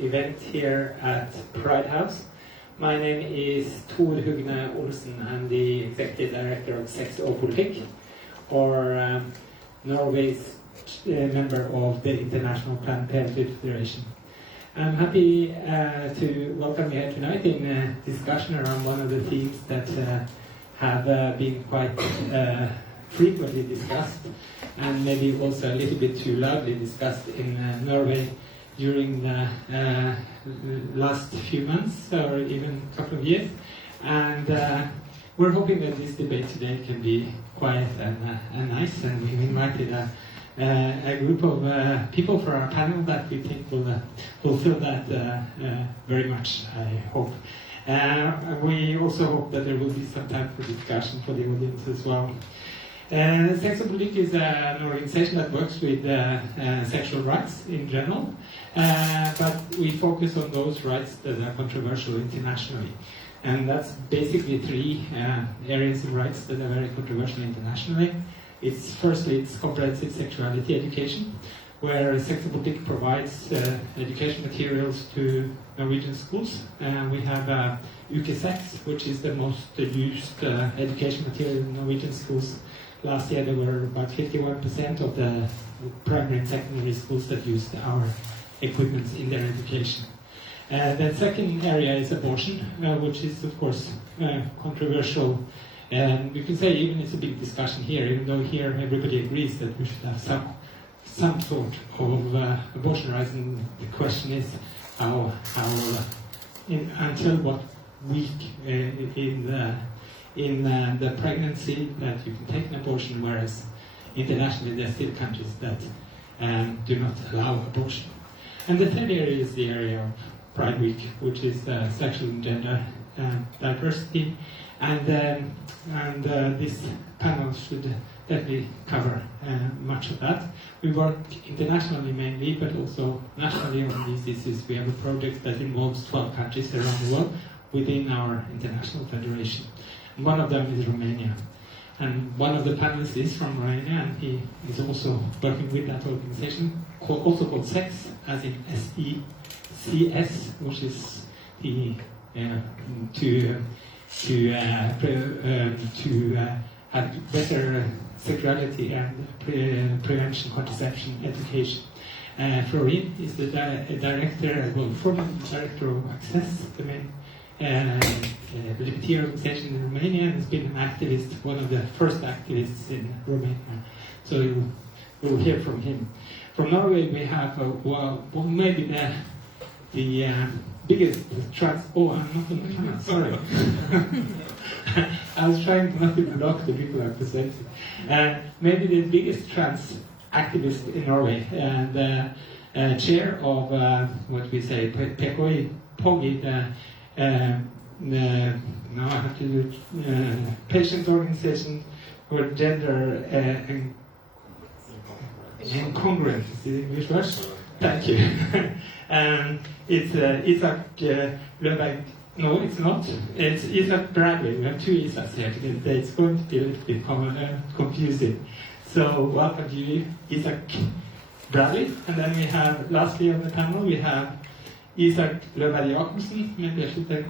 event here at Pride House. My name is Tor Hugne Olsen. I'm the Executive Director of Sex og Politikk, or Norway's member of the International Planned Parenthood Federation. I'm happy to welcome you here tonight in a discussion around one of the themes that have been quite frequently discussed, and maybe also a little bit too loudly discussed in Norway during the last few months or even a couple of years. And we're hoping that this debate today can be quiet and nice, and we've invited a group of people for our panel that we think will fulfill that very much, I hope. We also hope that there will be some time for discussion for the audience as well. Sex og Politikk is an organization that works with sexual rights in general, but we focus on those rights that are controversial internationally. And that's basically three areas of rights that are very controversial internationally. Firstly, it's comprehensive sexuality education, where Sex og Politikk provides education materials to Norwegian schools. We have Uke 6, which is the most used education material in Norwegian schools. Last year there were about 51% of the primary and secondary schools that used our equipment in their education. The second area is abortion, which is of course controversial. You can say even it's a big discussion here, even though here everybody agrees that we should have some sort of abortion rights, and the question is until what week in the pregnancy that you can take an abortion, whereas internationally there are still countries that do not allow abortion. And the third area is the area of Pride Week, which is sexual and gender diversity, and this panel should definitely cover much of that. We work internationally mainly, but also nationally on these issues. We have a project that involves 12 countries around the world within our international federation. And one of them is Romania. And one of the panelists is from Romania, and he is also working with that organization, also called SEX, as in SECS, which is the to have better sexuality and prevention, contraception, education. Florin is the director, former director of Access, the main LGBT organization in Romania, and has been an activist, one of the first activists in Romania. So we'll hear from him. From Norway we have, maybe the biggest trans... Oh, I'm not on the camera, sorry. I was trying to not to block the people I'm presenting. Maybe the biggest trans activist in Norway, and the chair of what we say, POGI, now I have to do patient organization for gender incongruent, is the English word? Thank you. It's Isak Bradley. No, it's not. It's Isak Bradley. We have two Isaks here today. It's going to be a little bit confusing. So welcome to you, Isak Bradley. And then we have, lastly on the panel, we have Isak Jacobsen, maybe I should thank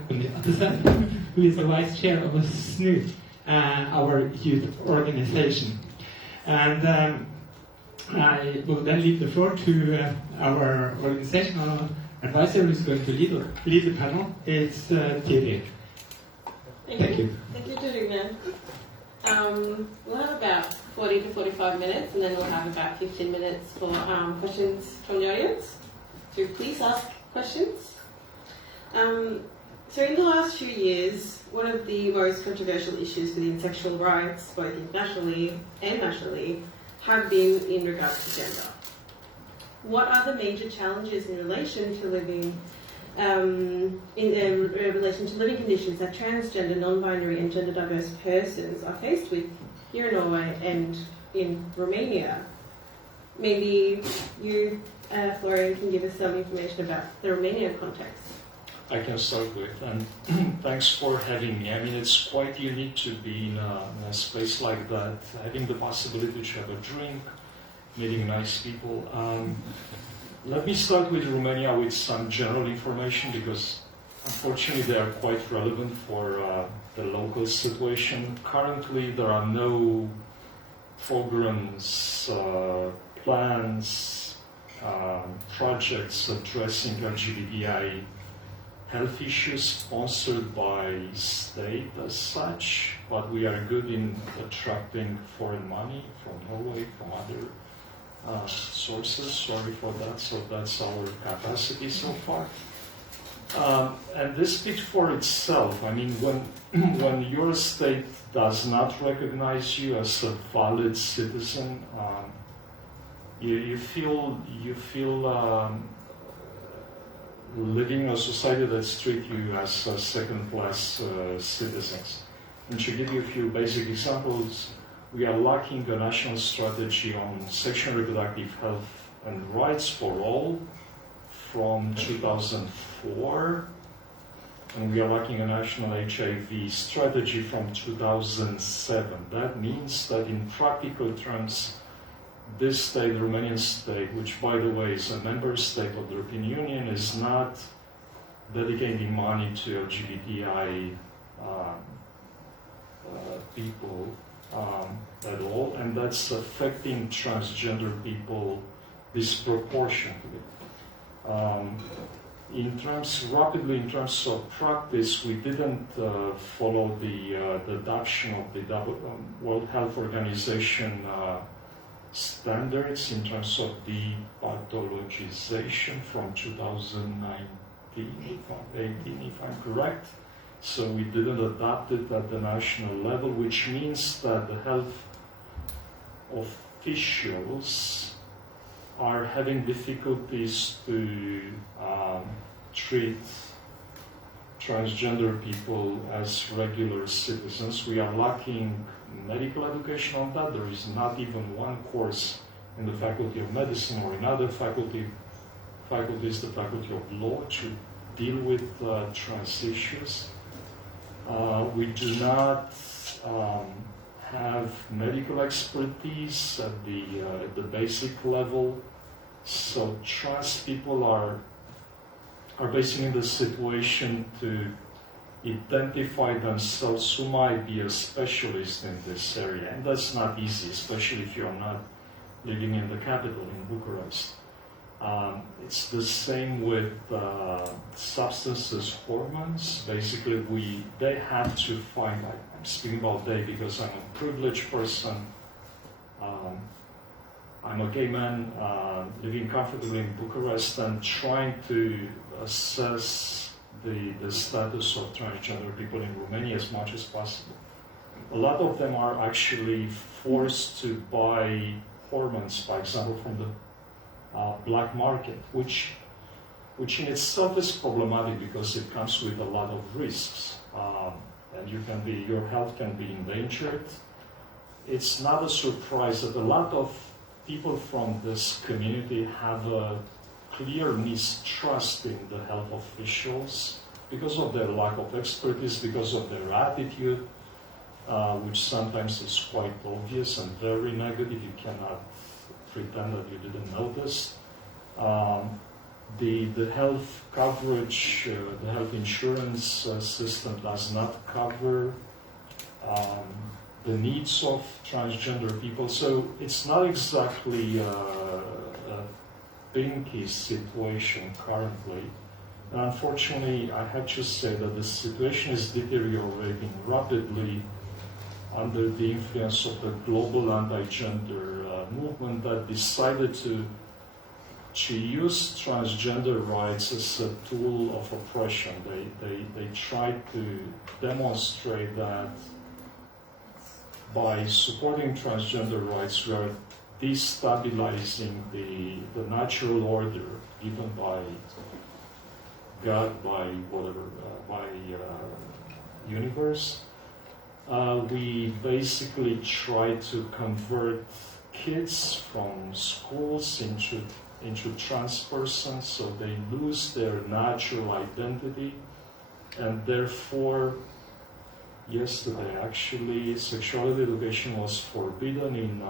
who is the vice chair of SNU, our youth organization. And I will then leave the floor to our organizational advisor who is going to lead the panel. It's Thierry. Thank you. Thank you, Torunn. We'll have about 40 to 45 minutes, and then we'll have about 15 minutes for questions from the audience. So please ask questions. So in the last few years, one of the most controversial issues within sexual rights, both internationally and nationally, have been in regards to gender. What are the major challenges in relation to living relation to living conditions that transgender, non-binary and gender diverse persons are faced with here in Norway and in Romania? Maybe you, Florian, can give us some information about the Romanian context. I can start with, and thanks for having me. I mean, it's quite unique to be in a space like that, having the possibility to have a drink, meeting nice people. Let me start with Romania with some general information because unfortunately they are quite relevant for the local situation. Currently there are no programs, plans, projects addressing LGBTI health issues sponsored by state as such, but we are good in attracting foreign money from Norway, from other sources. Sorry for that. So that's our capacity so far. And this speaks for itself. I mean, when your state does not recognize you as a valid citizen, you feel living in a society that treats you as second-class citizens. And to give you a few basic examples, we are lacking a national strategy on sexual and reproductive health and rights for all from 2004, and we are lacking a national HIV strategy from 2007. That means that in practical terms, this state, the Romanian state, which by the way is a member state of the European Union, is not dedicating money to LGBTI people at all, and that's affecting transgender people disproportionately. In terms of practice, we didn't follow the adoption of the World Health Organization standards in terms of the pathologization from 2018, if I'm correct. So we didn't adopt it at the national level, which means that the health officials are having difficulties to treat transgender people as regular citizens. We are lacking medical education on that. There is not even one course in the Faculty of Medicine or in other faculties, the Faculty of Law, to deal with trans issues. We do not have medical expertise at the basic level, so trans people are basically in the situation to identify themselves who might be a specialist in this area, and that's not easy, especially if you're not living in the capital, in Bucharest. It's the same with substances, hormones. Basically, they have to find, I'm speaking about they because I'm a privileged person. I'm a gay man living comfortably in Bucharest and trying to assess the status of transgender people in Romania as much as possible. A lot of them are actually forced to buy hormones, for example, from the black market, which in itself is problematic because it comes with a lot of risks, and your health can be endangered. It's not a surprise that a lot of people from this community have a clear mistrust in the health officials because of their lack of expertise, because of their attitude, which sometimes is quite obvious and very negative. You cannot pretend that you didn't notice. The health coverage, the health insurance system does not cover the needs of transgender people. So it's not exactly a pinky situation currently. And unfortunately, I have to say that the situation is deteriorating rapidly under the influence of the global anti-gender movement that decided to use transgender rights as a tool of oppression. They tried to demonstrate that by supporting transgender rights, we are destabilizing the natural order given by God, by whatever, by universe. We basically try to convert kids from schools into trans persons, so they lose their natural identity, and therefore, yesterday actually, sexuality education was forbidden in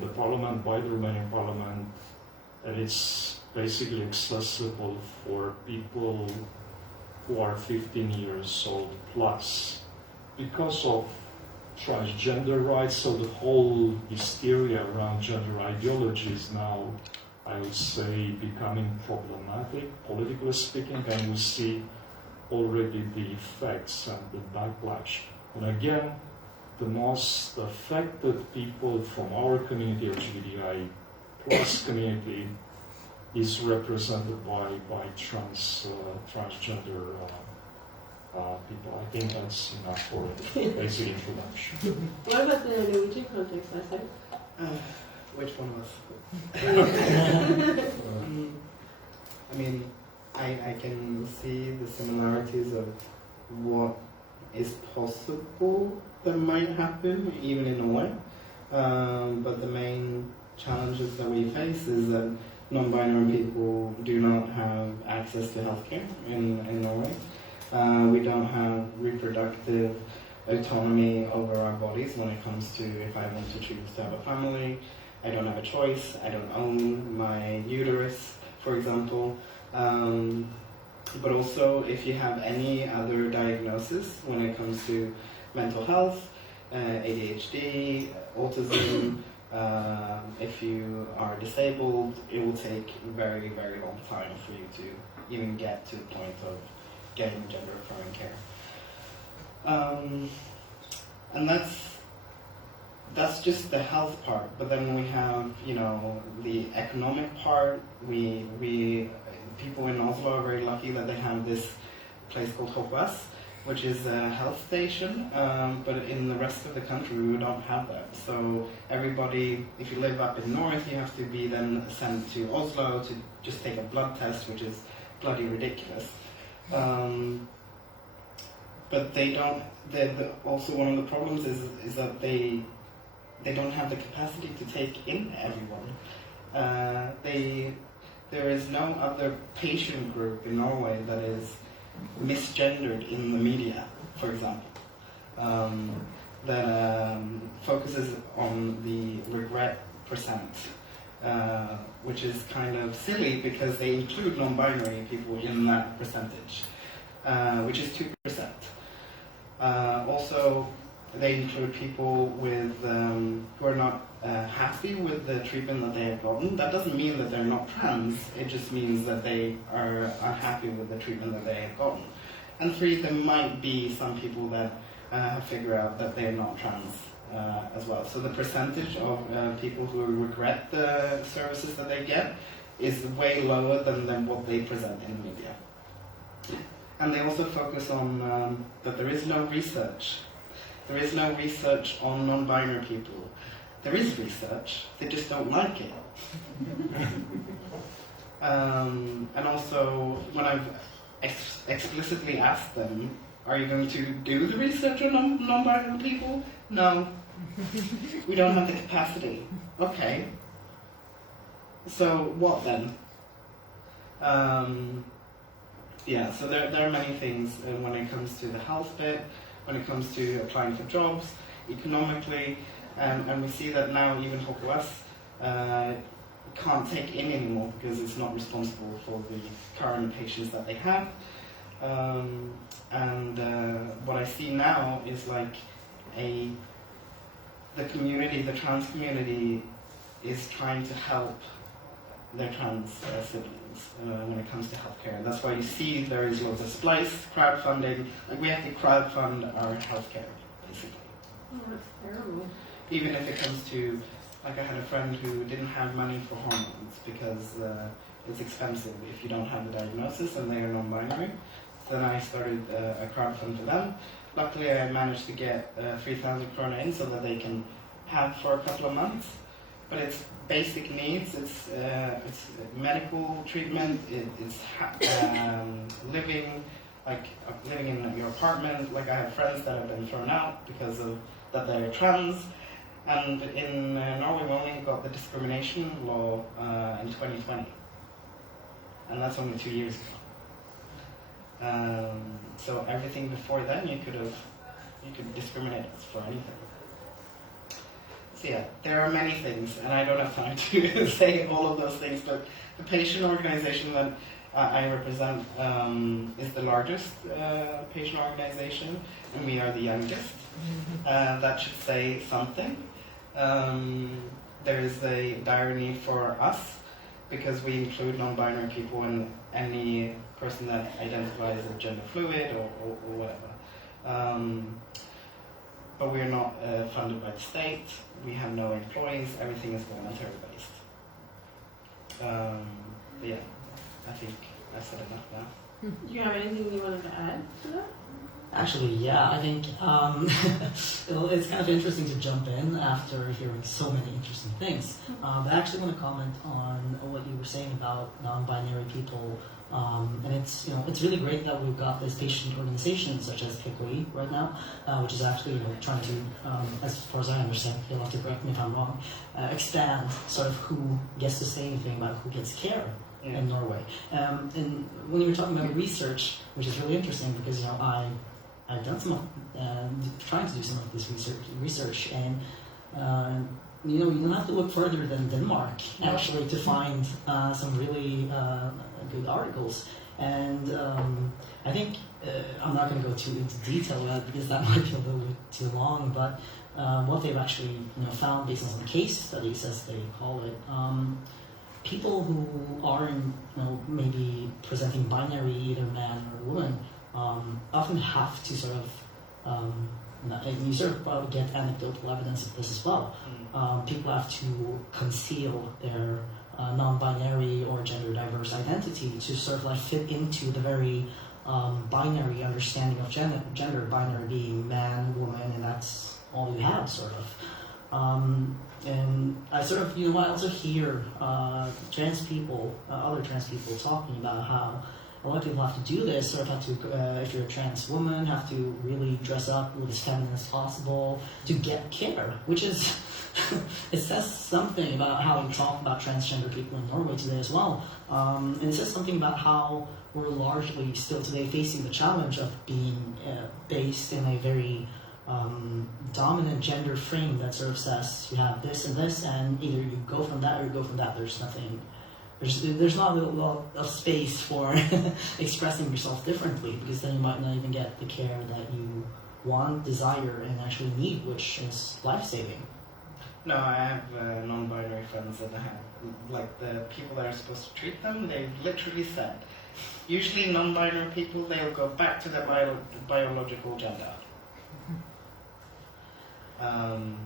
the parliament, by the Romanian parliament, and it's basically accessible for people who are 15 years old plus. Because of transgender rights, so the whole hysteria around gender ideology is now, I would say, becoming problematic, politically speaking, and we see already the effects and the backlash. And again, the most affected people from our community, LGBTI plus community, is represented by transgender people. I think that's enough for a basic introduction. What about the Norwegian context, Isak? Which one was? I mean, I can see the similarities of what is possible that might happen, even in Norway. But the main challenges that we face is that non-binary people do not have access to healthcare in Norway. We don't have reproductive autonomy over our bodies when it comes to if I want to choose to have a family. I don't have a choice. I don't own my uterus, for example. But also, if you have any other diagnosis when it comes to mental health, ADHD, autism, if you are disabled, it will take a very, very long time for you to even get to the point of getting gender-affirming care. And that's just the health part. But then we have, you know, the economic part. People in Oslo are very lucky that they have this place called HOPS, which is a health station. But in the rest of the country, we don't have that. So everybody, if you live up in north, you have to be then sent to Oslo to just take a blood test, which is bloody ridiculous. But they don't. Also, one of the problems is that they don't have the capacity to take in everyone. There is no other patient group in Norway that is misgendered in the media, for example, that focuses on the regret percent, which is kind of silly because they include non-binary people in that percentage, which is 2%. Also, they include people with who are not happy with the treatment that they have gotten. That doesn't mean that they're not trans. It just means that they are unhappy with the treatment that they have gotten. And 3, there might be some people that figure out that they're not trans as well. So the percentage of people who regret the services that they get is way lower than what they present in the media. And they also focus on that there is no research. There is no research on non-binary people. There is research, they just don't like it. And also, when I've explicitly asked them, are you going to do the research on non-binary people? No, we don't have the capacity. Okay, so what then? Yeah, so there are many things when it comes to the health bit, when it comes to applying for jobs, economically, and we see that now even HOPS can't take in anymore because it's not responsible for the current patients that they have. What I see now is like the community, the trans community, is trying to help their trans siblings when it comes to healthcare. And that's why you see there is lots of splice, crowdfunding. Like we have to crowdfund our healthcare, basically. Oh, that's terrible. Even if it comes to, like I had a friend who didn't have money for hormones because it's expensive if you don't have the diagnosis and they are non-binary. So then I started a crowdfund for them. Luckily I managed to get 3,000 krona in so that they can have for a couple of months. But it's basic needs, it's medical treatment, it's living in your apartment. Like I have friends that have been thrown out because of that they're trans. And in Norway we only got the discrimination law in 2020. And that's only 2 years ago. So everything before then you could discriminate for anything. So yeah, there are many things, and I don't have time to say all of those things, but the patient organization that I represent is the largest patient organization, and we are the youngest. That should say something. There is a irony for us, because we include non-binary people and any person that identifies as gender fluid or whatever. But we are not funded by the state. We have no employees. Everything is voluntary based. But yeah, I think I've said enough now. Do you have anything you wanted to add to that? Actually, yeah, I think it's kind of interesting to jump in after hearing so many interesting things. But I actually want to comment on what you were saying about non-binary people. And it's really great that we've got this patient organization such as PICOE right now, which is actually trying to, as far as I understand, you'll have to correct me if I'm wrong, expand sort of who gets to say anything about who gets care in Norway. And when you were talking about research, which is really interesting because I've done some trying to do some of this research, and you don't have to look further than Denmark actually to find some really good articles. And I think I'm not going to go too into detail about it because that might be a little bit too long. But what they've actually found based on the case studies, as they call it, people who are maybe presenting binary, either man or woman, often have to sort of, and you sort of get anecdotal evidence of this as well. People have to conceal their non-binary or gender diverse identity to sort of like fit into the very binary understanding of gender, binary being man, woman, and that's all you have, sort of. And I sort of, I also hear trans people, other trans people talking about how a lot of people have to do this, sort of have to, if you're a trans woman, have to really dress up, look as feminine as possible to get care, which is, it says something about how we talk about transgender people in Norway today as well. And it says something about how we're largely still today facing the challenge of being based in a very dominant gender frame that sort of says you have this and this, and either you go from that or you go from that. There's nothing. There's not a lot of space for expressing yourself differently, because then you might not even get the care that you want, desire, and actually need, which is life-saving. No, I have non-binary friends that have, like, the people that are supposed to treat them, they've literally said, usually non-binary people, they'll go back to their biological gender. And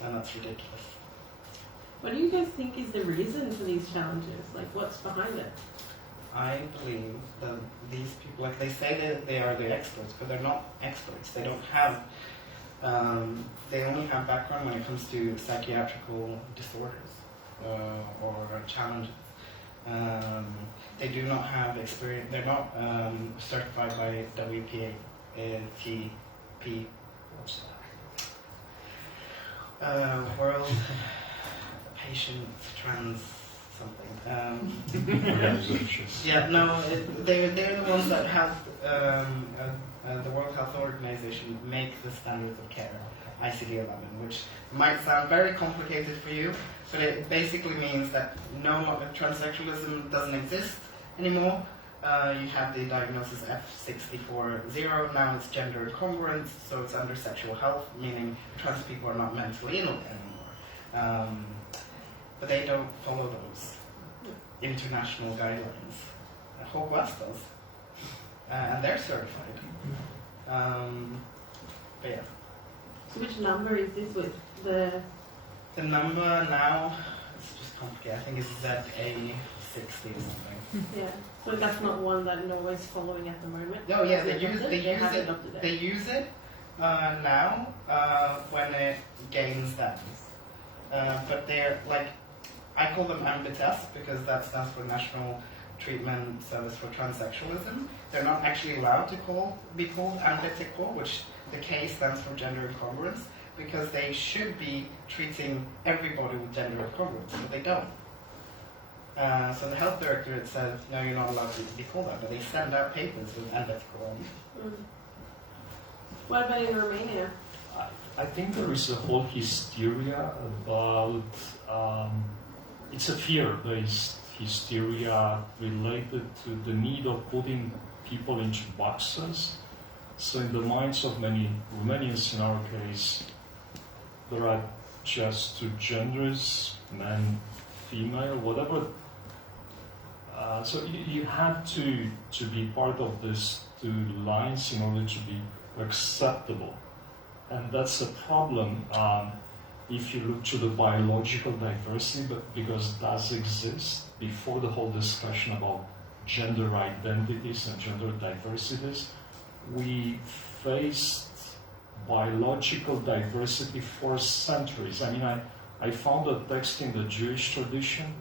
that's ridiculous. What do you guys think is the reason for these challenges? Like, what's behind it? I believe that these people, like, they say that they are the experts, but they're not experts. They don't have, they only have background when it comes to psychiatrical disorders or challenges. They do not have experience, they're not certified by WPATP, World Patient Trans something. Yeah, no, they're the ones that have the World Health Organization make the standards of care, ICD-11, which might sound very complicated for you, but it basically means that no, transsexualism doesn't exist anymore. You have the diagnosis F640, now it's gender incongruence, so it's under sexual health, meaning trans people are not mentally ill anymore. But they don't follow those international guidelines. Hope West does. And they're certified. But yeah. So which number is this with? The number now, it's just complicated, I think it's ZA60 or something. Yeah. So that's not one that Norway's following at the moment? No, yeah, they use it now when it gains that. But they're like, I call them ambitest because that stands for National Treatment Service for Transsexualism. They're not actually allowed to be called ambitical, which the K stands for gender incongruence, because they should be treating everybody with gender incongruence, but they don't. So the health directorate said, no, you're not allowed to be called that, but they send out papers with ambitical on. What about in Romania? I think there is a whole hysteria about, it's a fear-based hysteria related to the need of putting people into boxes. So in the minds of many Romanians, in our case, there are just two genders, man, female, whatever. So you have to be part of these two lines in order to be acceptable. And that's a problem if you look to the biological diversity, but because it does exist, before the whole discussion about gender identities and gender diversities, we faced biological diversity for centuries. I mean, I found a text in the Jewish tradition,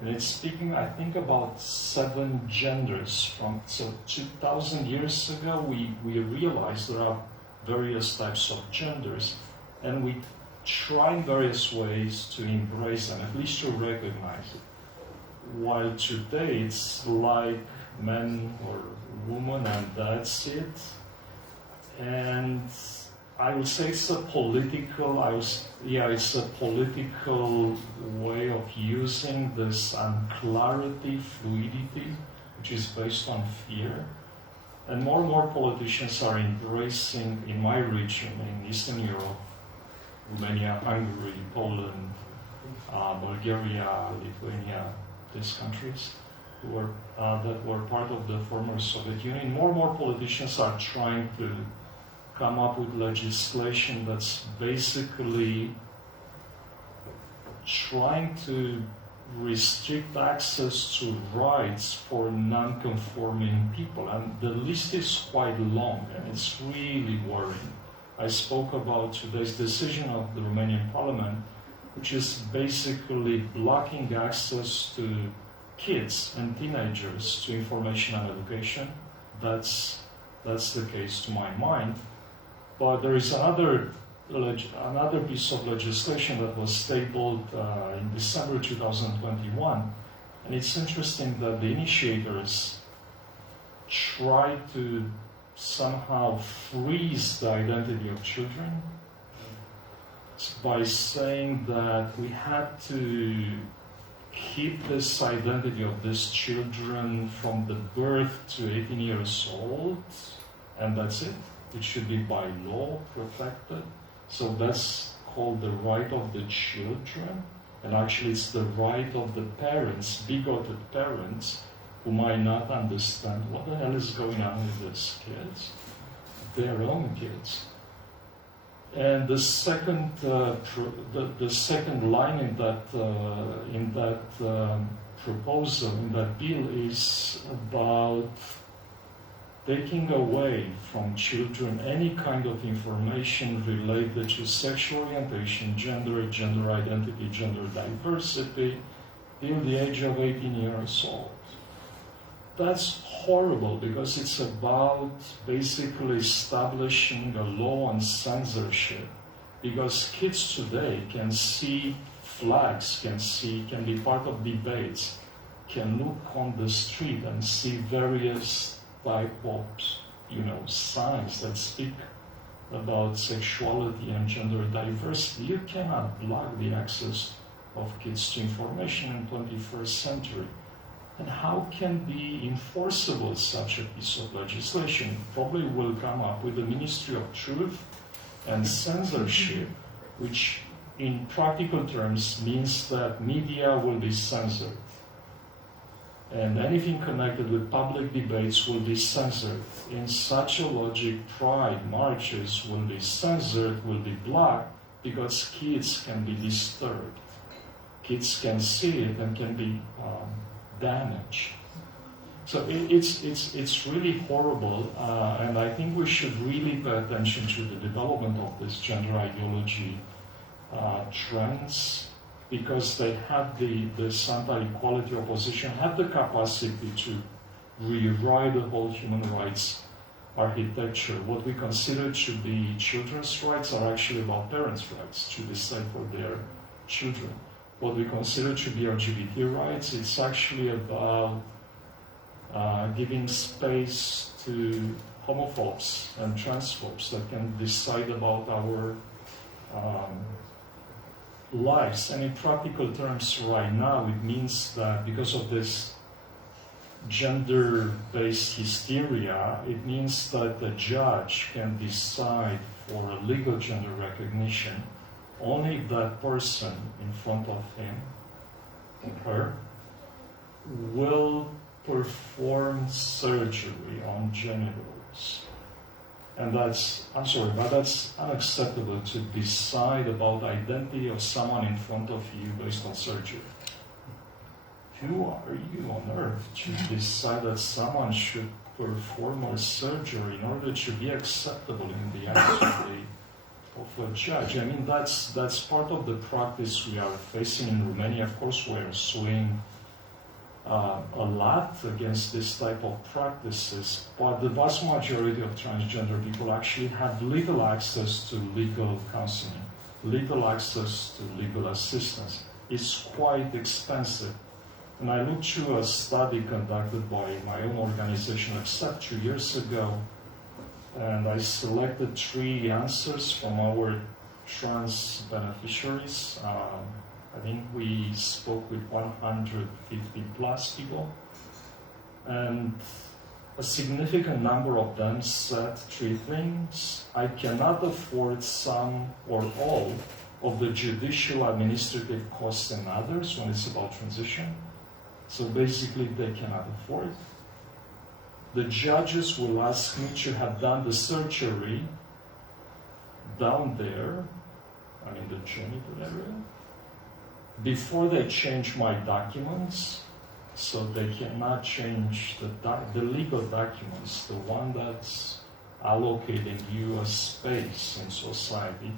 and it's speaking, I think, about 7 genders. So 2,000 years ago, we realized there are various types of genders, and we try in various ways to embrace them, at least to recognize it. While today it's like man or woman and that's it. And I would say it's a political, it's a political way of using this unclarity, fluidity, which is based on fear. And more politicians are embracing, in my region, in Eastern Europe, Romania, Hungary, Poland, Bulgaria, Lithuania, these countries that were part of the former Soviet Union. More politicians are trying to come up with legislation that's basically trying to restrict access to rights for non-conforming people. And the list is quite long, and it's really worrying. I spoke about today's decision of the Romanian Parliament, which is basically blocking access to kids and teenagers to information and education. That's the case to my mind. But there is another piece of legislation that was tabled in December 2021, and it's interesting that the initiators try to somehow freeze the identity of children by saying that we had to keep this identity of these children from the birth to 18 years old, and that's it. It should be by law protected. So that's called the right of the children, and actually it's the right of the parents, bigoted parents, who might not understand what the hell is going on with these kids, their own kids. And the second, the second line in that proposal, in that bill, is about taking away from children any kind of information related to sexual orientation, gender identity, gender diversity, till the age of 18 years old. That's horrible, because it's about basically establishing a law on censorship. Because kids today can see flags, can be part of debates, can look on the street and see various type of, signs that speak about sexuality and gender diversity. You cannot block the access of kids to information in the 21st century. And how can be enforceable such a piece of legislation? Probably will come up with the Ministry of Truth and Censorship, which in practical terms means that media will be censored. And anything connected with public debates will be censored. In such a logic, pride marches will be censored, will be blocked, because kids can be disturbed. Kids can see it and can be damaged. So it's really horrible, and I think we should really pay attention to the development of this gender ideology trends, because they have this anti-equality opposition have the capacity to rewrite the whole human rights architecture. What we consider to be children's rights are actually about parents' rights to decide for their children. What we consider to be LGBT rights, it's actually about giving space to homophobes and transphobes that can decide about our lives. And in practical terms right now, it means that because of this gender-based hysteria, it means that the judge can decide for a legal gender recognition only if that person in front of him or her will perform surgery on genitals. And that's, I'm sorry, but that's unacceptable to decide about the identity of someone in front of you based on surgery. Who are you on earth to decide that someone should perform a surgery in order to be acceptable in the eyes of a judge? I mean, that's part of the practice we are facing in Romania. Of course, we're suing a lot against this type of practices, but the vast majority of transgender people actually have little access to legal counseling, little access to legal assistance. It's quite expensive. And I looked through a study conducted by my own organization, except 2 years ago, and I selected 3 answers from our trans beneficiaries. I think we spoke with 150 plus people, and a significant number of them said 3 things. I cannot afford some or all of the judicial administrative costs and others when it's about transition. So basically they cannot afford. The judges will ask me to have done the surgery down there, I mean the genital area, before they change my documents, so they cannot change the legal documents, the one that's allocating you a space in society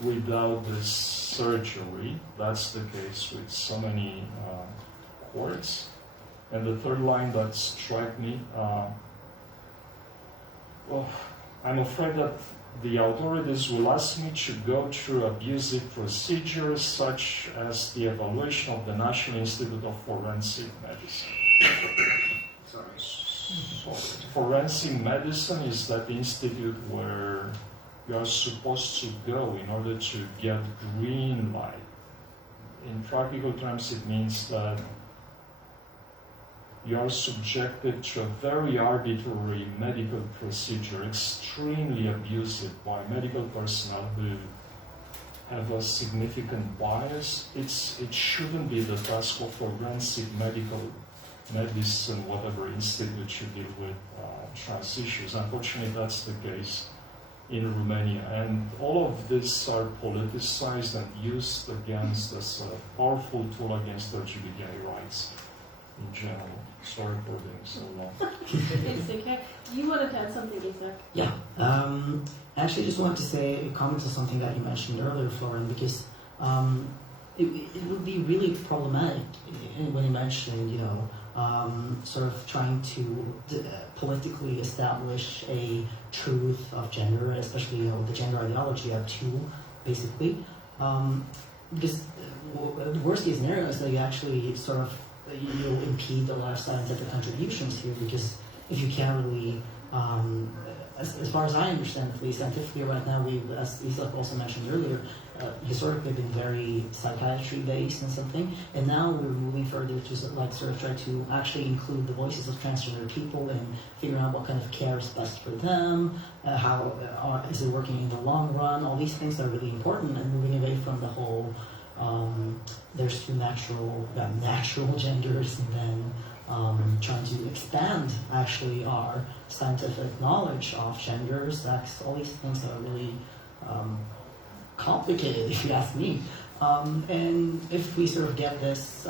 without this surgery. That's the case with so many courts. And the third line that struck me, well, I'm afraid that the authorities will ask me to go through abusive procedures such as the evaluation of the National Institute of Forensic Medicine. So, forensic medicine is that institute where you are supposed to go in order to get green light. In practical terms, it means that you are subjected to a very arbitrary medical procedure, extremely abusive by medical personnel who have a significant bias. It shouldn't be the task of forensic medicine, whatever institute to deal with trans issues. Unfortunately, that's the case in Romania. And all of these are politicized and used against as a powerful tool against LGBTI rights in general. Sorry for being so long. It's okay. You wanted to add something, Isak? Yeah. I actually just wanted to say a comment on something that you mentioned earlier, Florian, because it would be really problematic when you mentioned, sort of trying to politically establish a truth of gender, especially, the gender ideology of 2, basically. Because the worst case scenario is that you actually sort of you'll impede a lot of scientific contributions here, because if you can't really, as far as I understand, at least scientifically right now, as Isak also mentioned earlier, historically been very psychiatry-based and something, and now we're moving further to sort of try to actually include the voices of transgender people and figure out what kind of care is best for them, how is it working in the long run. All these things are really important, and moving away from the whole there's 2 natural genders, and then trying to expand actually our scientific knowledge of gender, sex, all these things that are really complicated, if you ask me. And if we sort of get this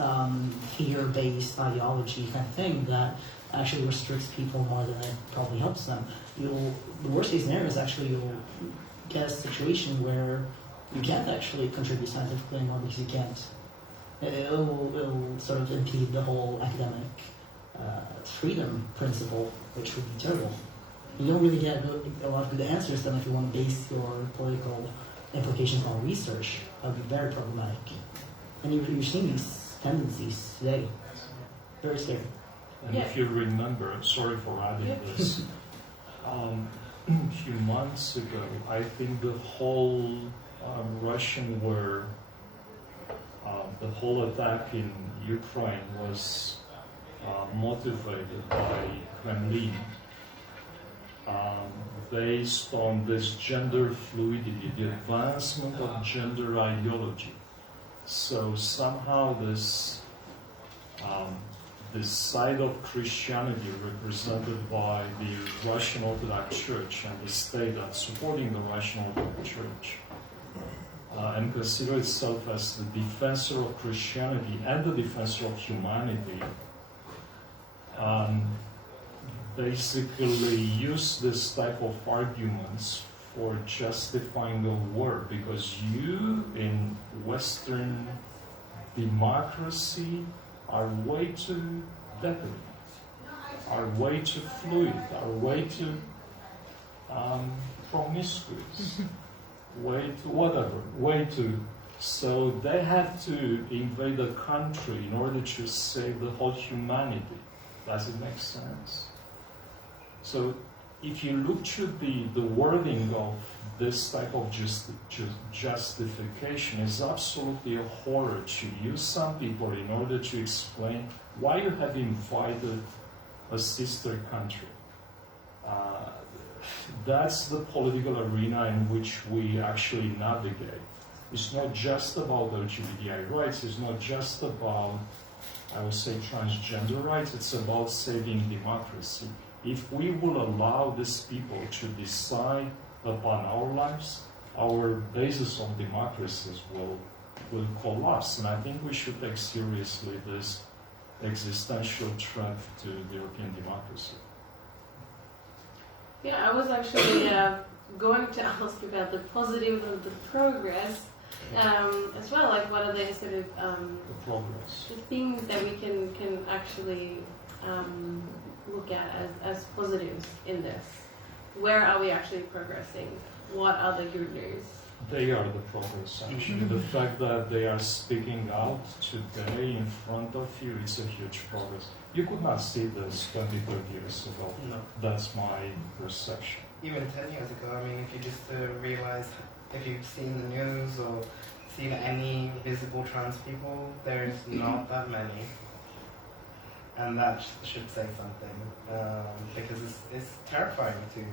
fear-based ideology kind of thing that actually restricts people more than it probably helps them, the worst case scenario is actually you'll get a situation where you can't actually contribute scientifically anymore because you can't. It'll sort of impede the whole academic freedom principle, which would be terrible. You don't really get a lot of good answers then if you want to base your political implications on research. That would be very problematic. And you're seeing these tendencies today. Very scary. And Yeah. if you remember, sorry for adding Yeah. this, a few months ago, I think the whole Russian war, the whole attack in Ukraine was motivated by Kremlin based on this gender fluidity, the advancement of gender ideology. So somehow this side of Christianity represented by the Russian Orthodox Church and the state that's supporting the Russian Orthodox Church and consider itself as the defensor of Christianity and the defensor of humanity, basically use this type of arguments for justifying the war, because you in Western democracy are way too decadent, are way too fluid, are way too promiscuous, way too whatever, way too. So they have to invade the country in order to save the whole humanity. Does it make sense? So if you look to the wording of this type of justification, is absolutely a horror to use some people in order to explain why you have invited a sister country. That's the political arena in which we actually navigate. It's not just about LGBTI rights, it's not just about, I would say, transgender rights, it's about saving democracy. If we will allow these people to decide upon our lives, our basis of democracies will collapse. And I think we should take seriously this existential threat to the European democracy. Yeah, I was actually going to ask about the positive of the progress as well. Like, what are the sort of The progress. the things that we can actually look at as positives in this? Where are we actually progressing? What are the good news? They are the progress, actually. The fact that they are speaking out today in front of you is a huge progress. You could not see this 20, 30 years ago. No. That's my perception. Even 10 years ago, I mean, if you just realize, if you've seen the news or seen any visible trans people, there's not that many. And that should say something, because it's terrifying to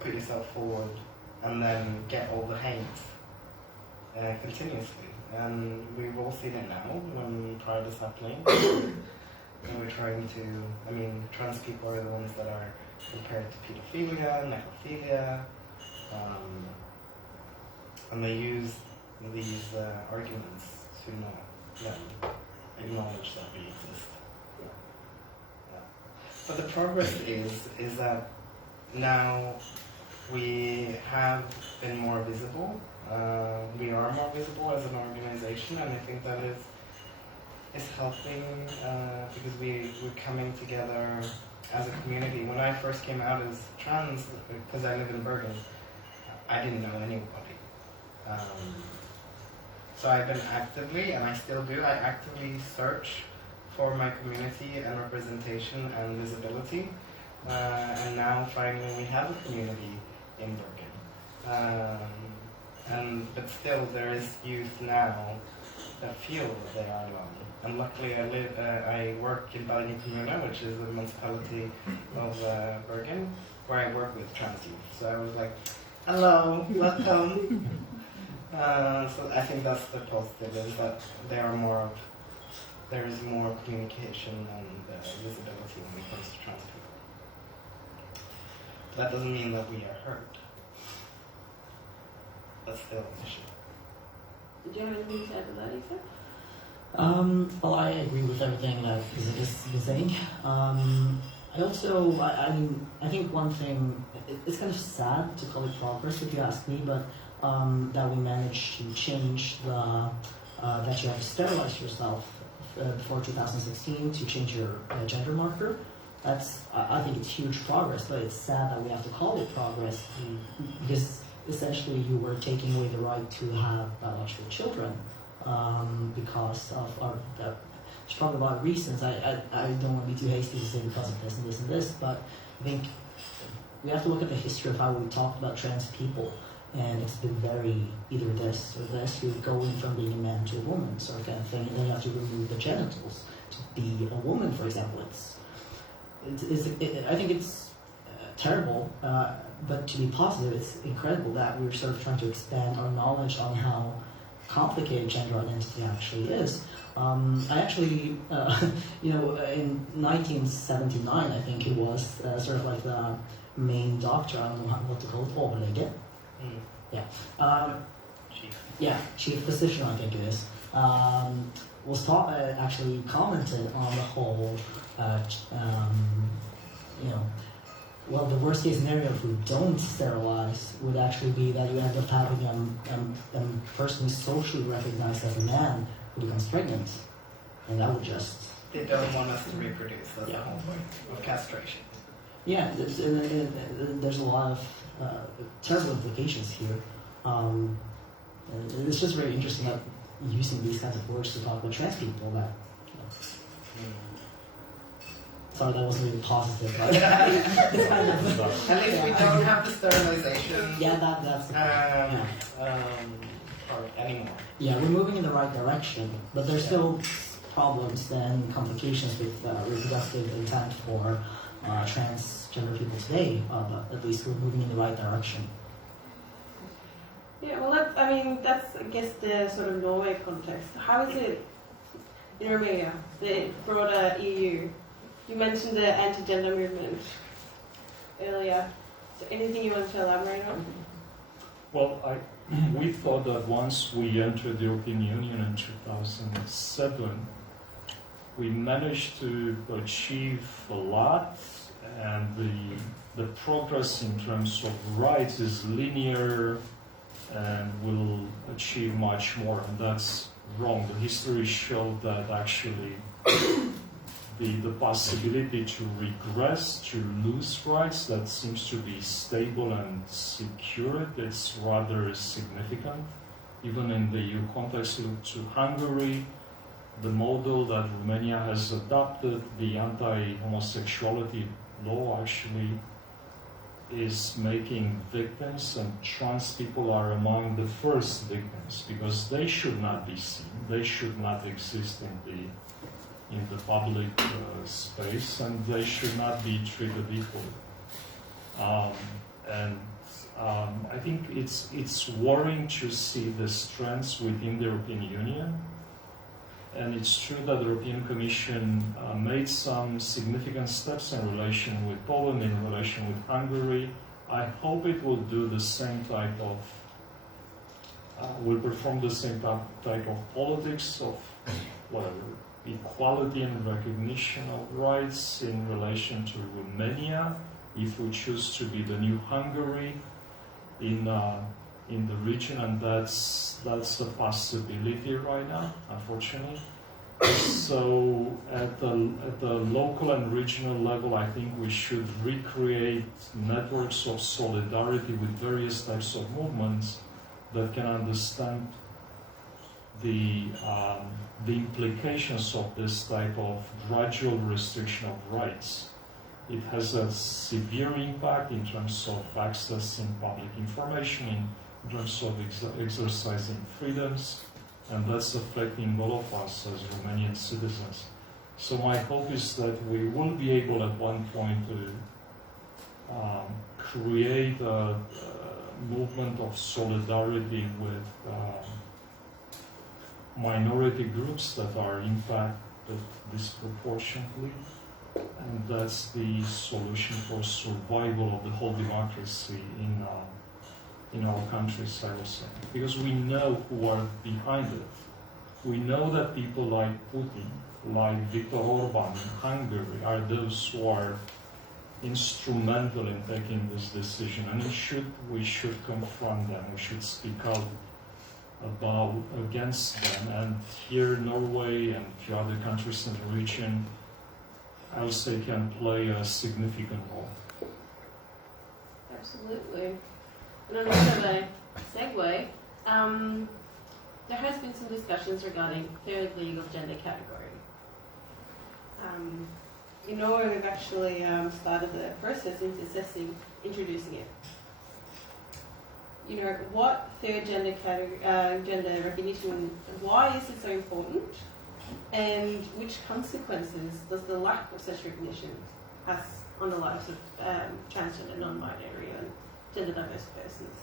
put yourself forward and then get all the hate continuously. And we've all seen it now when Pride is happening. And we're trying to, I mean, trans people are the ones that are compared to pedophilia, necrophilia, and they use these arguments to not acknowledge that we exist. Yeah. But the progress is that now we have been more visible. We are more visible as an organization, and I think that is helping because we're coming together as a community. When I first came out as trans, because I live in Bergen, I didn't know anybody. So I've been actively, and I still do, I actively search for my community and representation and visibility. And now finally we have a community in Bergen. But still there is youth now that feel that they are alone. And luckily I work in Bergen Kommune, which is a municipality of Bergen, where I work with trans youth. So I was like, hello, welcome. So I think that's the positive, is that there is more communication and visibility when it comes to trans people. That doesn't mean that we are hurt. That's still an issue. Did you have anything to add to that, Isak? Well, I agree with everything that Isak is saying. I think one thing, it's kind of sad to call it progress if you ask me, but that we managed to change that you have to sterilize yourself before 2016 to change your gender marker. I think it's huge progress, but it's sad that we have to call it progress because essentially you were taking away the right to have biological children because of there's probably a lot of reasons. I don't want to be too hasty to say because of this and this and this, but I think we have to look at the history of how we talked about trans people, and it's been very either this or this. You're going from being a man to a woman, sort of kind of thing, and then you have to remove the genitals to be a woman, for example. I think it's terrible, but to be positive, it's incredible that we're sort of trying to expand our knowledge on how complicated gender identity actually is. I actually, in 1979, I think it was sort of like the main doctor, I don't know what to call it, overlege. Yeah. Chief physician, I think it is. Was actually commented on the whole, the worst case scenario if we don't sterilize would actually be that you end up having a person who's socially recognized as a man who becomes pregnant. And that would just... They don't want us to reproduce, that's the whole point of castration. Yeah, there's a lot of terrible implications here. And it's just very interesting that using these kinds of words to talk about trans people that... Sorry, that wasn't really positive, but it's kind of... At least we don't have the sterilization. Yeah, that's the point. Part anymore. Yeah, we're moving in the right direction, but there's still problems and complications with reproductive intent for transgender people today, but at least we're moving in the right direction. Yeah, well, that's I guess the sort of Norway context. How is it in Romania, the broader EU? You mentioned the anti-gender movement earlier. So anything you want to elaborate on? Well, we thought that once we entered the European Union in 2007, we managed to achieve a lot, and the progress in terms of rights is linear and will achieve much more, and that's wrong. The history showed that actually the possibility to regress, to lose rights that seems to be stable and secured, it's rather significant. Even in the EU context, look to Hungary, the model that Romania has adopted, the anti-homosexuality law actually is making victims, and trans people are among the first victims because they should not be seen, they should not exist in the public space, and they should not be treated equally. I think it's worrying to see this trends within the European Union, and it's true that the European Commission made some significant steps in relation with Poland, in relation with Hungary. I hope it will do the same type of, will perform the same type of politics of whatever, equality and recognition of rights in relation to Romania, if we choose to be the new Hungary in the region, and that's a possibility right now, unfortunately. So at the local and regional level, I think we should recreate networks of solidarity with various types of movements that can understand the implications of this type of gradual restriction of rights. It has a severe impact in terms of accessing public information, in terms of exercising freedoms, and that's affecting all of us as Romanian citizens. So my hope is that we will be able at one point to create a movement of solidarity with minority groups that are impacted disproportionately, and that's the solution for survival of the whole democracy in our countries, I would say. Because we know who are behind it. We know that people like Putin, like Viktor Orban in Hungary, are those who are instrumental in taking this decision, and we should confront them. We should speak out against them. And here, Norway and a few other countries in the region, I would say, can play a significant role. Absolutely. And on another segue, there has been some discussions regarding third legal gender category. In Norway, we've actually started the process into introducing it. You know, what third gender gender recognition, why is it so important? And which consequences does the lack of such recognition has on the lives of transgender, non-binary, and gender diverse persons?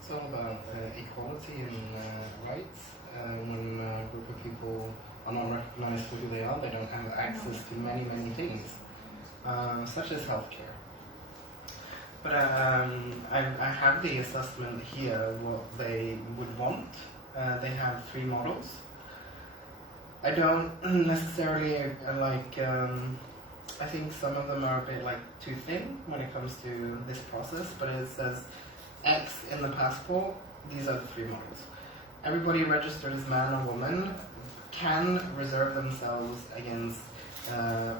It's all about equality and rights. When a group of people are not recognized for who they are, they don't have access to many, many things, such as healthcare. But I have the assessment here, what they would want. They have 3 models. I don't necessarily like, I think some of them are a bit like too thin when it comes to this process, but it says X in the passport, these are the 3 models. Everybody registered as man or woman can reserve themselves against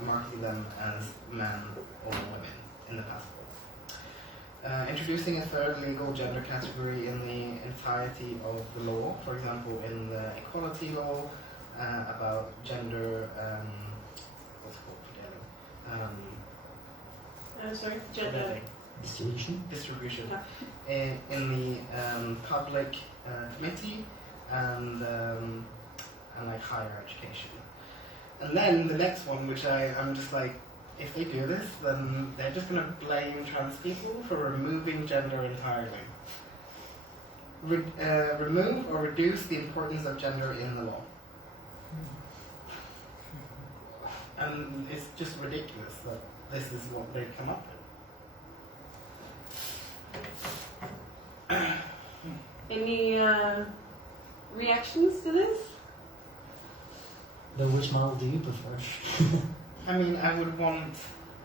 marking them as man or women in the passport. Introducing a third legal gender category in the entirety of the law, for example, in the equality law, about gender, what's it called? Sorry, gender Distribution. Yeah. In the public committee and like higher education. And then the next one, which I'm just like, if they do this, then they're just going to blame trans people for removing gender entirely. Remove or reduce the importance of gender in the law. And it's just ridiculous that this is what they've come up with. Any reactions to this? Then which model do you prefer? I mean, I would want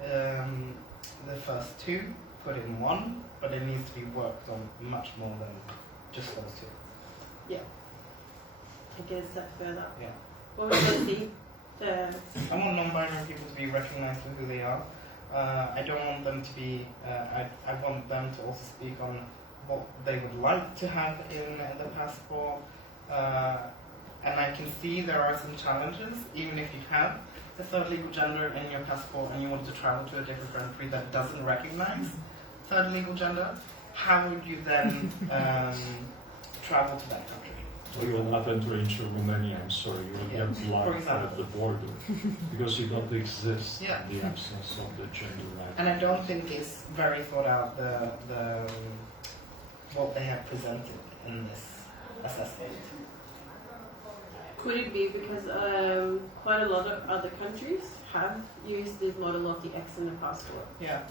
the first 2 put in one, but it needs to be worked on much more than just those 2. Yeah. Take it a step further. Yeah. What would you see? I want non-binary people to be recognized for who they are. I don't want them to be, I want them to also speak on what they would like to have in the passport. And I can see there are some challenges, even if you have a third legal gender in your passport and you want to travel to a different country that doesn't recognize third legal gender. How would you then travel to that country? Well, you will not enter into Romania, I'm sorry, you will get blocked at the border because you don't exist in the absence of the gender right. And I don't think it's very thought out, what they have presented in this assessment. Could it be because quite a lot of other countries have used this model of the X in the passport? Yeah,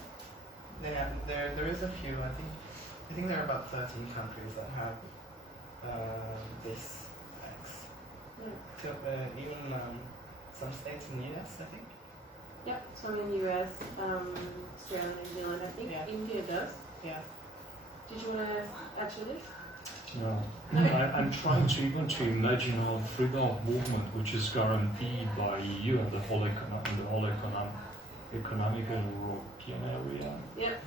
they have. There is a few. I think there are about 13 countries that have this X. Yeah. Even some states in the US, I think. Yeah, some in the US, Australia, New Zealand, I think. Yeah. India does. Yeah. Did you want to add to this? No. I'm trying to imagine a freedom of movement which is guaranteed by EU and the whole economic and European area. Yeah.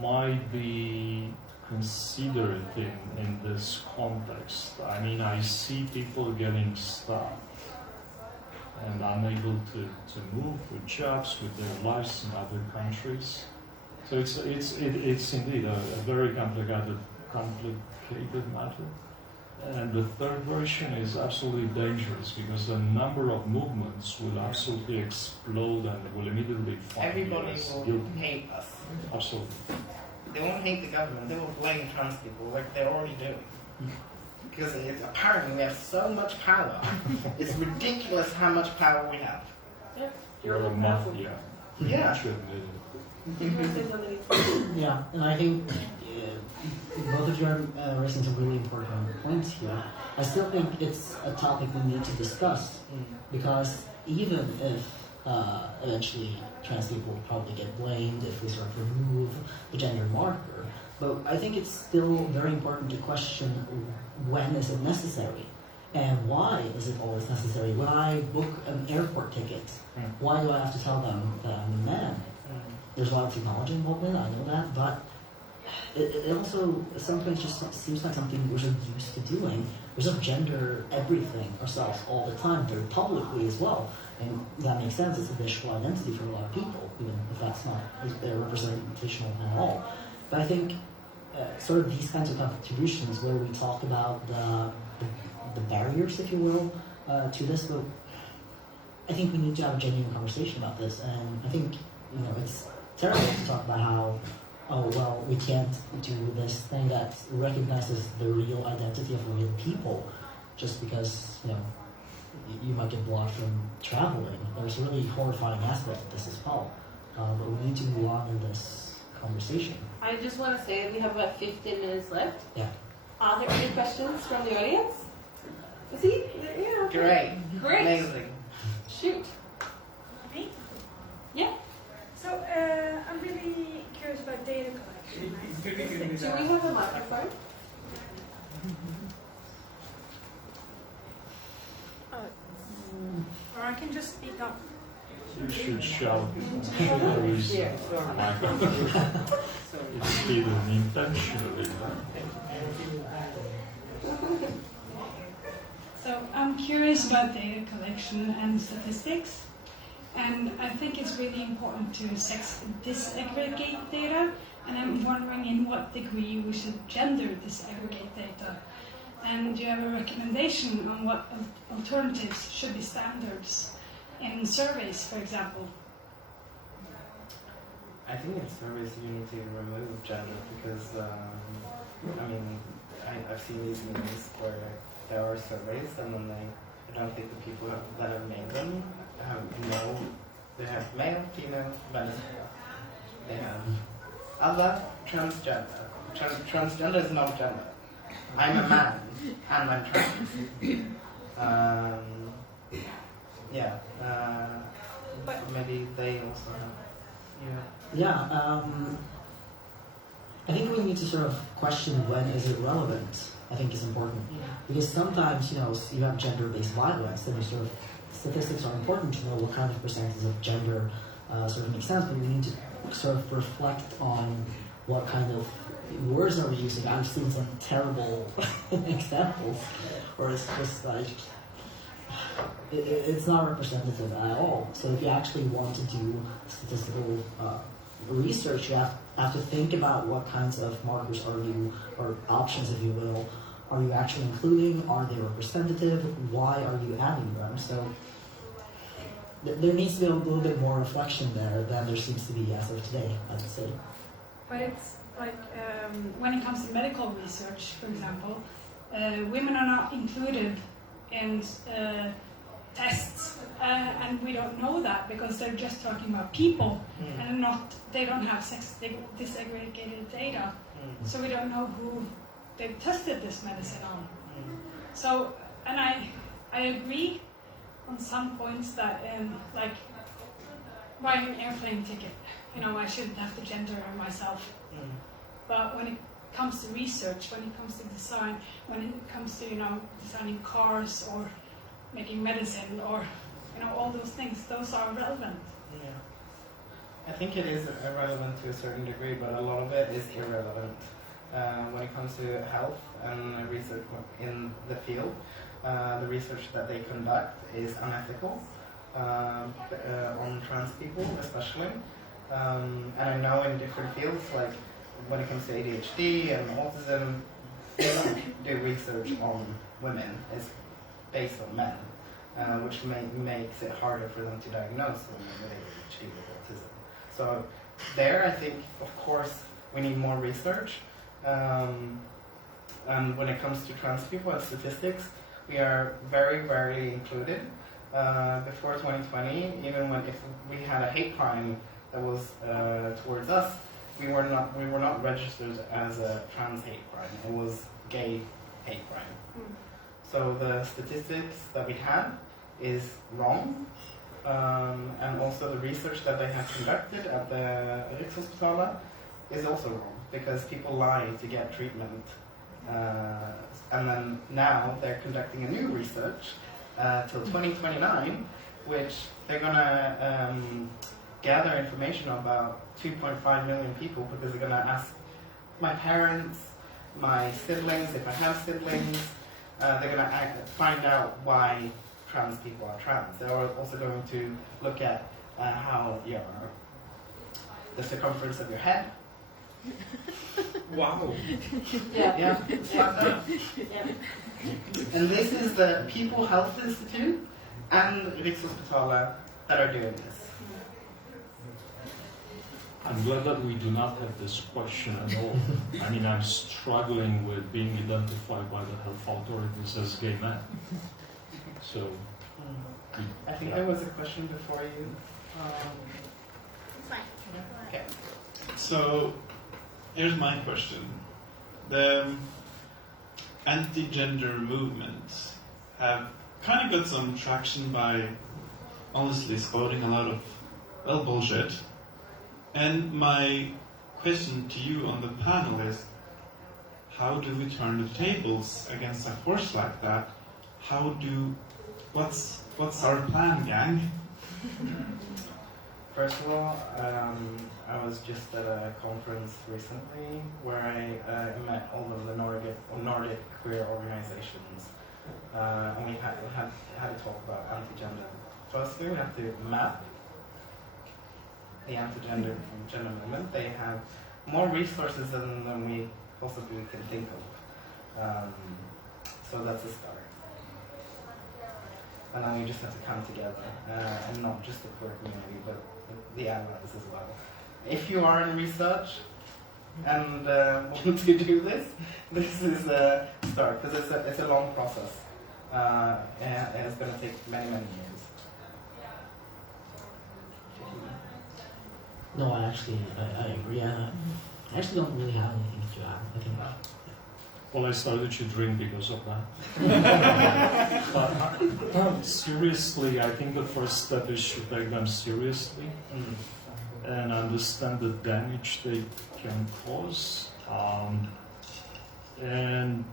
Might be considered in this context. I mean, I see people getting stuck and unable to move with jobs, with their lives in other countries. So it's indeed a very complicated matter. And the third version is absolutely dangerous because the number of movements will absolutely explode and will immediately find Everybody us will guilty. hate us. Absolutely. They won't hate the government. They will blame trans people like they're already doing. Because apparently we have so much power. It's ridiculous how much power we have. Yeah. You're a mafia. Yeah. You should admit it. Did you want to say something? Yeah, and I think both of you are raising some really important points here. I still think it's a topic we need to discuss because even if eventually trans people will probably get blamed if we sort of remove the gender marker, but I think it's still very important to question when is it necessary and why is it always necessary. When I book an airport ticket, why do I have to tell them that I'm a man? There's a lot of technology involved in it, I know that, but it also at some point just seems like something we're so used to doing we sort of gender everything ourselves all the time, very publicly as well. And that makes sense. It's a visual identity for a lot of people, even if that's not representational at all. But I think sort of these kinds of contributions where we talk about the barriers, if you will, to this, but I think we need to have a genuine conversation about this. And I think, it's terrible to talk about how, oh, well, we can't do this thing that recognizes the real identity of real people just because, you might get blocked from traveling. There's a really horrifying aspect of this as well. But we need to move on in this conversation. I just want to say we have about 15 minutes left. Yeah. Are there any questions from the audience? See? Yeah. Great. Amazing. Shoot. Me? Yeah. So I'm really curious about data collection. Do we have a microphone? Or I can just speak up. You should shout. There is a microphone. It's hidden intentionally. So I'm curious about data collection and statistics, and I think it's really important to disaggregate data, and I'm wondering in what degree we should gender disaggregate data. And do you have a recommendation on what alternatives should be standards in surveys, for example? I think in surveys you need to remove gender because, I've seen these meetings where there are surveys and then I don't think the people that have made them know they have male, female, Venezuela. They have other, transgender. Transgender is not gender. I'm a man and I'm trans. Maybe they also have. I think we need to sort of question when is it relevant. I think is important because sometimes you have gender-based violence, and statistics are important to know what kind of percentage of gender sort of makes sense. But we need to sort of reflect on what kind of words are we using. I've seen some terrible examples where it's just like it's not representative at all. So if you actually want to do statistical research, you have to think about what kinds of markers or options, if you will, are you actually including? Are they representative? Why are you adding them? So there needs to be a little bit more reflection there than there seems to be as of today, I would say. But it's like when it comes to medical research, for example, women are not included in tests, and we don't know that because they're just talking about people and they don't have sex disaggregated data, so we don't know who they've tested this medicine on. So, and I agree on some points that like buying an airplane ticket, I shouldn't have to gender myself. But when it comes to research, when it comes to design, when it comes to designing cars or making medicine or all those things, those are relevant. I think it is relevant to a certain degree, but a lot of it is irrelevant. When it comes to health and research in the field, the research that they conduct is unethical on trans people especially. And I know in different fields, like when it comes to ADHD and autism, they don't do research on women. It's based on men, which makes it harder for them to diagnose women with ADHD or autism. So there, I think, of course, we need more research. And when it comes to trans people and statistics, we are very rarely included. Before 2020, even if we had a hate crime that was towards us, we were not registered as a trans hate crime. It was gay hate crime. So the statistics that we had is wrong, and also the research that they have conducted at the Rikshospitalet is also wrong because people lie to get treatment, and then now they're conducting a new research till 2029, which they're gonna gather information about 2.5 million people because they're gonna ask my parents, my siblings, if I have siblings, they're going to find out why trans people are trans. They're also going to look at how the circumference of your head. Wow. Yeah. And this is the People Health Institute and Rikshospitalet that are doing this. I'm glad that we do not have this question at all. I mean, I'm struggling with being identified by the health authorities as gay man. So, I think there was a question before you. Okay. So, here's my question. The anti-gender movement have kind of got some traction by honestly spouting a lot of, well, bullshit. And my question to you on the panel is, how do we turn the tables against a force like that? What's our plan, gang? First of all, I was just at a conference recently where I met all of the Nordic queer organizations, and we had to talk about anti-gender. Firstly, we have to map the anti-gender movement. They have more resources than we possibly can think of. So that's a start. And then we just have to come together, and not just the queer community, but the allies as well. If you are in research and want to do this, this is a start, because it's a long process, and it's going to take many, many years. No, I agree. I actually don't really have anything to add. I think. well, I started to drink because of that. But seriously, I think the first step is to take them seriously and understand the damage they can cause. And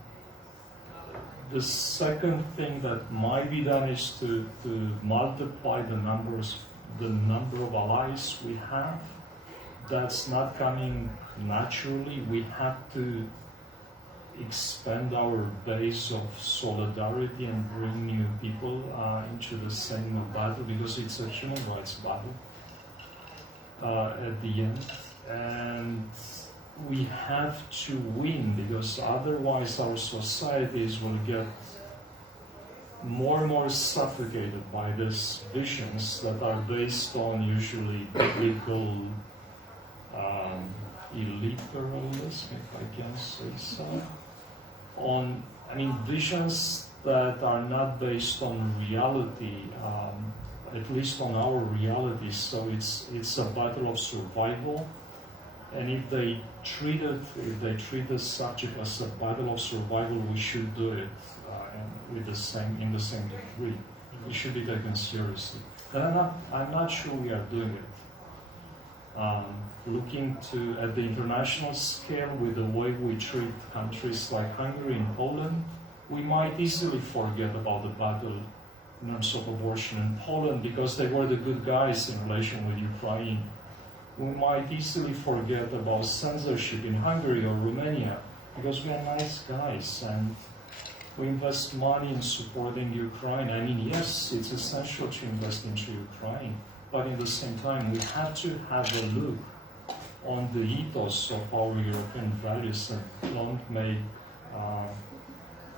the second thing that might be done is to multiply the number of allies we have. That's not coming naturally. We have to expand our base of solidarity and bring new people into the same battle, because it's a human rights battle at the end. And we have to win, because otherwise our societies will get more and more suffocated by these visions that are based on usually biblical illiberalism, if I can say so. Visions that are not based on reality, at least on our reality. So it's a battle of survival. And if they treat the subject as a battle of survival, we should do it in the same degree. It should be taken seriously. And I'm not sure we are doing it. Looking at the international scale with the way we treat countries like Hungary and Poland, we might easily forget about the battle in terms of abortion in Poland, because they were the good guys in relation with Ukraine. We might easily forget about censorship in Hungary or Romania, because we are nice guys and we invest money in supporting Ukraine. I mean, yes, it's essential to invest into Ukraine, but at the same time, we have to have a look on the ethos of our European values and don't make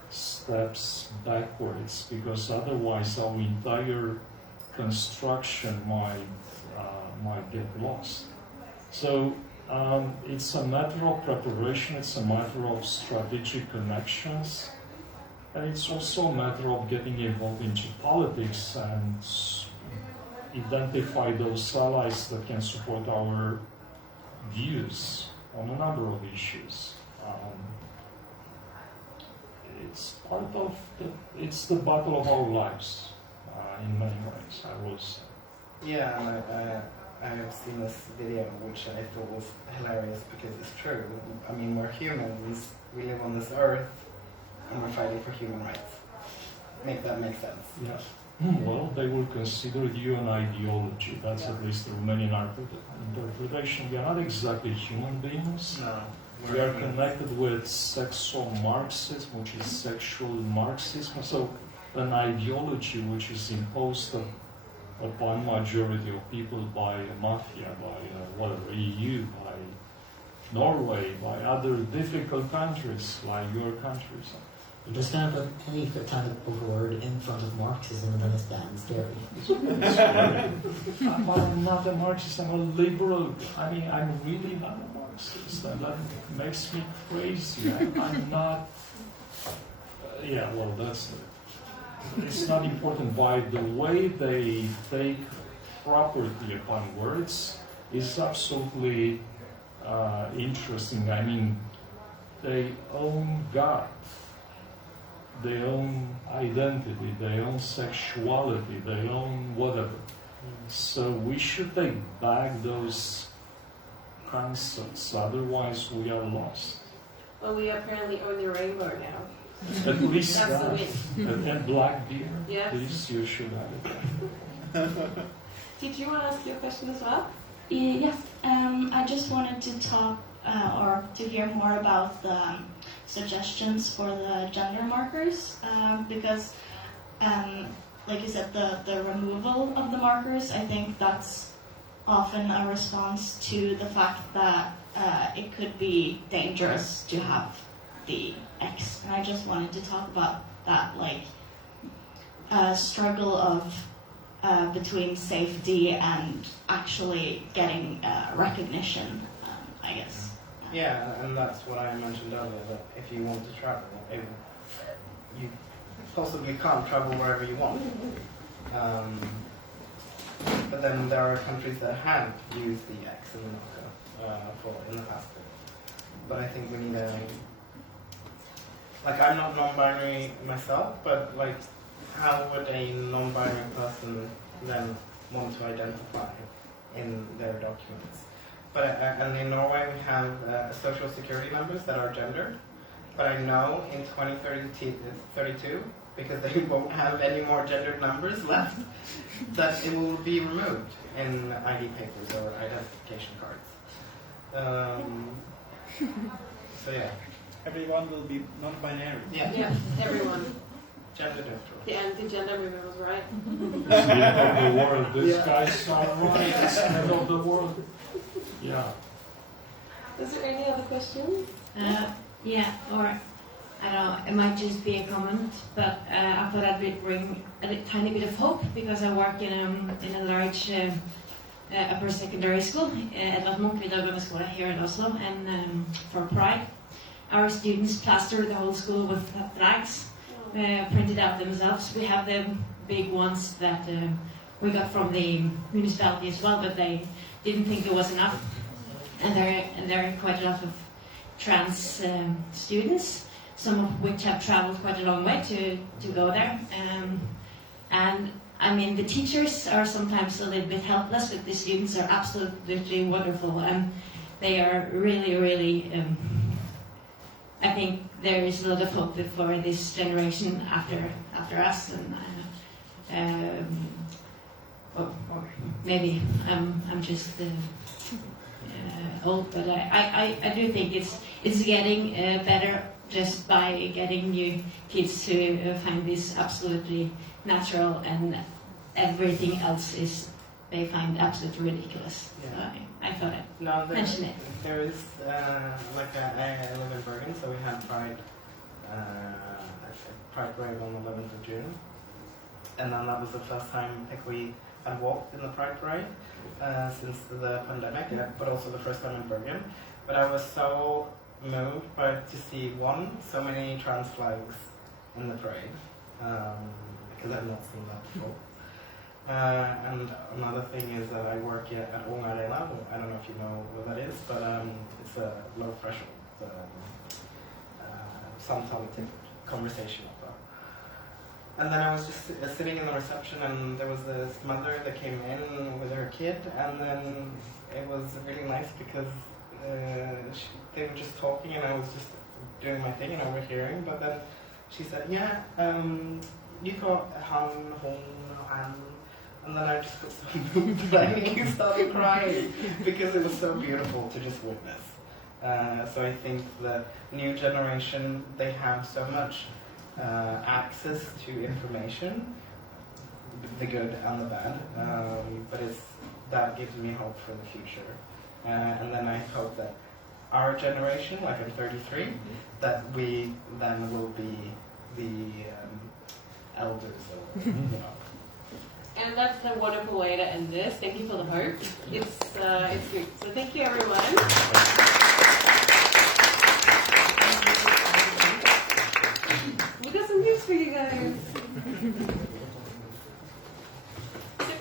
steps backwards, because otherwise our entire construction might get lost. So it's a matter of preparation, it's a matter of strategic connections, and it's also a matter of getting involved into politics and identify those allies that can support our views on a number of issues. It's the battle of our lives in many ways, I will say. Yeah, and I have seen this video, which I thought was hilarious because it's true. I mean, we're humans, we live on this earth, and we're fighting for human rights. Make that make sense? Yeah. Well, they will consider you an ideology. That's at least the Romanian interpretation. We are not exactly human beings. No. We are connected with sexual Marxism, which is sexual Marxism, so an ideology which is imposed upon majority of people by mafia, by whatever, EU, by Norway, by other difficult countries like your countries. I'm just gonna put any kind of word in front of Marxism and then it's damn scary. I'm not a Marxist, I'm a liberal. I mean, I'm really not a Marxist, and that makes me crazy. I'm not. Yeah, well, that's. It's not important. By the way they take property upon words is absolutely interesting. I mean, they own God. They own identity, they own sexuality, they own whatever. So we should take back those concepts, otherwise we are lost. Well, we apparently own the rainbow now. At least That's that. the win. And black beer, Yes. please, you should have it. Did you want to ask your question as well? Yes, I just wanted to talk or to hear more about the suggestions for the gender markers because, like you said, the removal of the markers, I think that's often a response to the fact that it could be dangerous to have the X. And I just wanted to talk about that, like, struggle of between safety and actually getting recognition, I guess. Yeah, and that's what I mentioned earlier, that if you want to travel, you possibly can't travel wherever you want. But then there are countries that have used the X and the marker in the past. But I think we need a... Like, I'm not non-binary myself, but like, how would a non-binary person then want to identify in their documents? But and in Norway we have social security numbers that are gendered. But I know in 2032, because they won't have any more gendered numbers left, that it will be removed in ID papers or identification cards. So yeah. Everyone will be non-binary. Yeah. Yeah, everyone. Gender neutral. The anti-gender movement was right. It's the end of the world. These Yeah. guys are right. It's the end of the world. Yeah. Is there any other questions? Yeah, or I don't know, it might just be a comment, but I thought I would bring a tiny bit of hope because I work in a large upper secondary school at Kvinne school here in Oslo, and for Pride, our students plaster the whole school with flags, printed out themselves. We have the big ones that we got from the municipality as well, but they didn't think it was enough, and there are quite a lot of trans students, some of which have traveled quite a long way to go there. And I mean, the teachers are sometimes a little bit helpless, but the students are absolutely wonderful, and they are really, really, I think there is a lot of hope for this generation after us, and or maybe I'm just old, but I do think it's getting better just by getting new kids to find this absolutely natural, and everything else is they find absolutely ridiculous. Yeah. So I thought I'd No, mention it. there is like I live in Bergen, so we had Pride Parade on the 11th of June, and then that was the first time we had walked in the Pride Parade since the pandemic, but also the first time in Bergen. But I was so moved to see so many trans flags in the parade, because I've not seen that before. And another thing is that I work at Ung Arena. I don't know if you know what that is, but it's a low threshold samtale conversation. And then I was just sitting in the reception, and there was this mother that came in with her kid, and then it was really nice because they were just talking, and I was just doing my thing and overhearing. But then she said, "Yeah, you got han, hon, han," and then I just got so moved that I started crying because it was so beautiful to just witness. So I think the new generation, they have so much access to information, the good and the bad, but that gives me hope for the future. And then I hope that our generation, like I'm 33, that we then will be the elders, or, you know. And that's a wonderful way to end this. Thank you for the hope. It's good. So thank you, everyone. We got some news for you guys.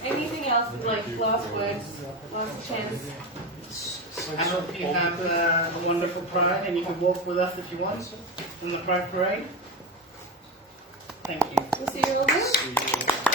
Anything else? Like last words, last chance. I hope you have a wonderful Pride, and you can walk with us if you want in the Pride Parade. Thank you. We'll see you all then.